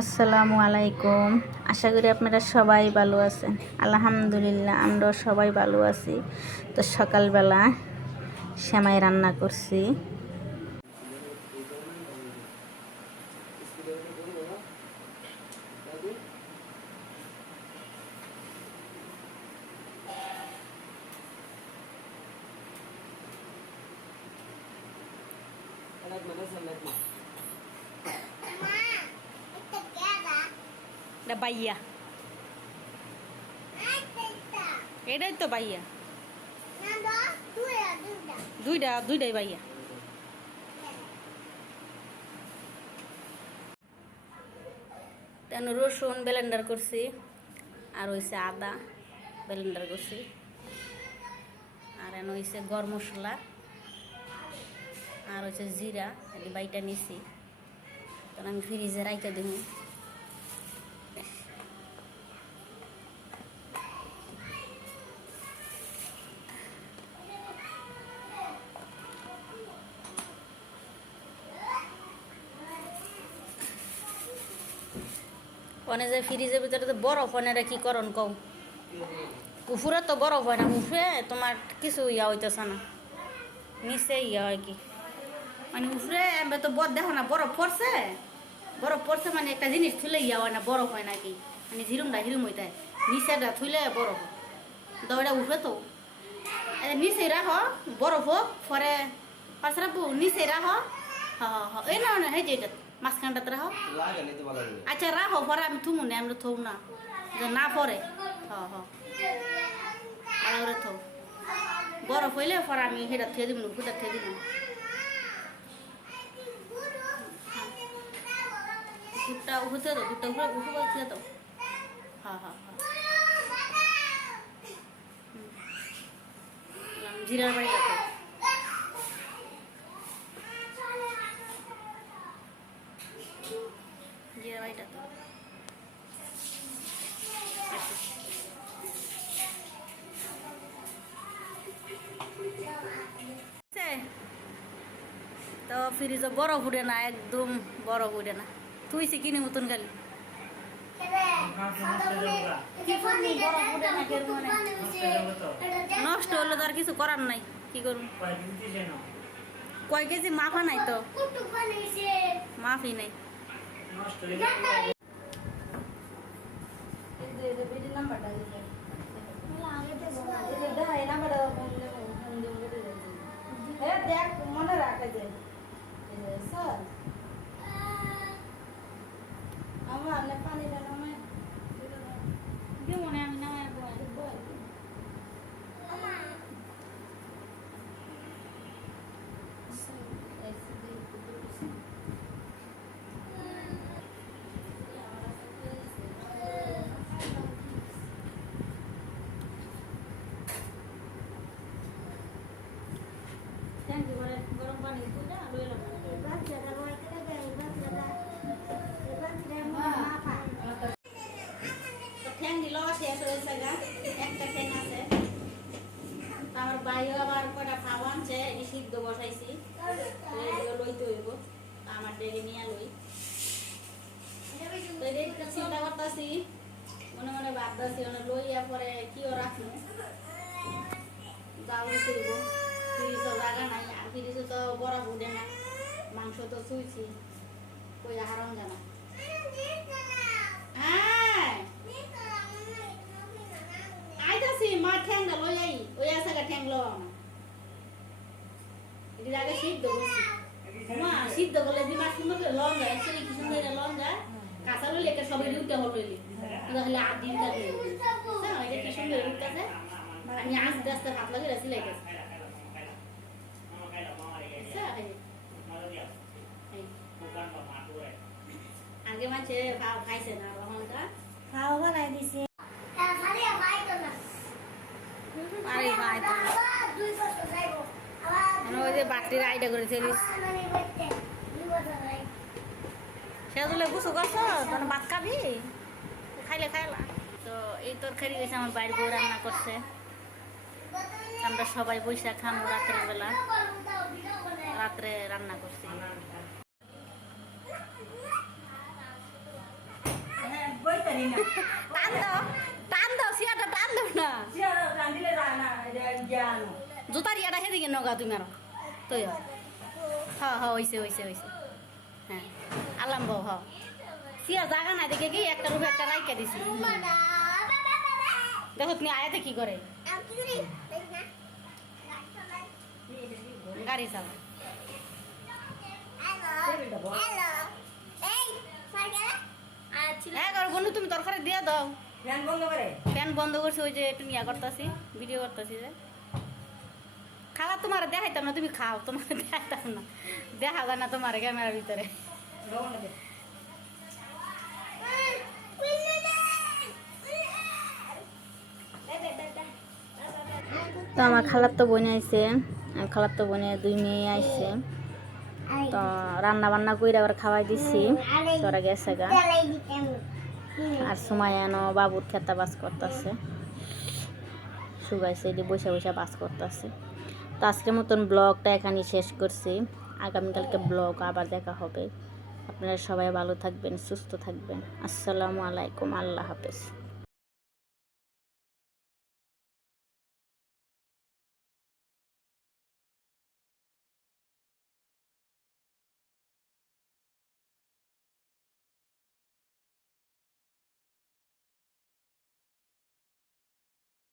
আসসালামু আলাইকুম। আশা করি আপনারা সবাই ভালো আছেন। আলহামদুলিল্লাহ, আমরাও সবাই ভালো আছি। তো সকালবেলা সেমাই রান্না করছি। এটা বাইয়া। এটাই তো বাইয়া। দুইটা, দুইটাই বাইয়া। তেন রসুন ব্লেন্ডার করছি, আর হইছে আদা ব্লেন্ডার করছি। আর এন হইছে গরম মশলা, আর হচ্ছে জিরা বাইটা নিছি। তখন আমি ফ্রিজে রাইতে দিব অনে যে ফ্রিজের ভিতরে তো বরফ অনেরা কি করন কও? উফুরে তো বরফ হয় না, উফরে তোমার কিছু ইয়া হইতেছে না। নিচে ইয়া হয় কি? মানে উফরে এবার তো বর দেখো না, বরফ পড়ছে। বরফ পড়ছে মানে একটা জিনিস থুলে ইয়া হয় না, বরফ হয় নাকি? মানে ঝিরুমটা হিরুম হইতে নিচেটা থুলে বরফ হয়। তো ওটা উফরে তো। নিচে রাখো, বরফ হোক, পরে পাশরা নিচে রাখো। হ হ হ এই না না, এই যে এটা। মাঝখানটাতে রাখো। আচ্ছা রাখো পরে আমি থুমু না আমরা থৌ না। না পরে। হ হ। ভালো করে থৌ বরফ হইলে পরে আমি সেটা থিয়ে দিব ফুটা থিয়ে দিব দুধটা উঠতে তো দুধটা উপরে উঠে তো হ্যাঁ হ্যাঁ হ্যাঁ জিরার বাড়ি রাখো জিরা বাড়িটা তো আছে? তো ফ্রিজে বরফ উঠে না, একদম বরফ উঠে না। তুই সে কিনে মতন খালি নষ্ট হলে তো আর কিছু করার নাই, কি করুন কয় কেজি মাফা নাই তো? মাফি নাই দেখ মনে রাখে যে স্যার আমার পানি দেন আমার দিব মনে আমি না থ্যাংক ইউ গরম পানি দিতে লইলাম ঠ্যাং দিল শেষ গা, একটা ঠ্যাং আছে। আমার বাইরে আবার কটা খাওয়া আনছে সিদ্ধ বসাইছি। লইতে হইব আমার ডেকে নিয়ে লই। তো চিন্তা করতেছি, মনে মনে ভাবতেছি মানে লইয়া পরে কিও রাখব। যাওয়াই করব ফ্রিজও জায়গা নাই আর ফ্রিজে তো বরফ উঠে না মাংস তো চুইছি কই হারাম জানা হ্যাঁ আইতাছি মা ঠ্যাংটা লই আই ওই আছে গা ঠ্যাং লো এটির আগে সিদ্ধ করছি। মা, সিদ্ধ করলে দিমা সুন্দর করে যায় একচুয়ালি কি সুন্দর যায়, কাঁচা লইলে একটা সবাই রুটে হল লইলে তাহলে আর দিন কাটে এটা কি সুন্দর রুটতেছে আমি আস্তে মাছে খাইছে না রহনটা খাওয়া বানাই দিছে আরে ভাই তো যে বাটির আইডিয়া করে চলিস সেগুলো গুছো করছ? তোর ভাত খাবি? খাইলে খাইলা। তো এই তরকারি গেছে আমার বাইরে বউ রান্না করছে। আমরা সবাই বৈশাখ খামো রাতের বেলা। রাত্রে রান্না করছি। জ্ঞান। জুতার ইয়াটা সেদিকে নগা তুমি আরও। তুই হ্যাঁ হ্যাঁ হইছে হইছে হইছে হ্যাঁ আলাম বউ হ্যাঁ সিয়া জাগা নাই দেখে কি? একটা রুমে একটা রাইকা দিছি। দেখো তুমি আয়াতে কি করে গাড়ি চালা। হ্যাঁ করো বন্ধু তুমি তরকারি দিয়ে দাও। ফ্যান বন্ধ করে ফ্যান বন্ধ করছি ওই যে তুমি ইয়া করতেছি ভিডিও করতেছি যে। খাওয়া তোমার দেখাইতাম না, তুমি খাও, তোমার দেখাইতাম না। দেখা যায় না তোমার ক্যামেরার ভিতরে। তো আমার খালার তো বোন আমার খালার তো বোনে দুই মেয়ে আইছে। তো রান্না বান্না করে আবার খাওয়াই দিছি তোরা গেছে গা। আর সময় এনো বাবুর খেতা বাস করতেছে। শুকাইছে এটি বসে বসে বাস করতেছে। তো আজকের মতন ব্লগটা এখানে শেষ করছি। আগামীকালকে ব্লগ আবার দেখা হবে। আপনারা সবাই ভালো থাকবেন, সুস্থ থাকবেন। আসসালামু আলাইকুম, আল্লাহ হাফেজ।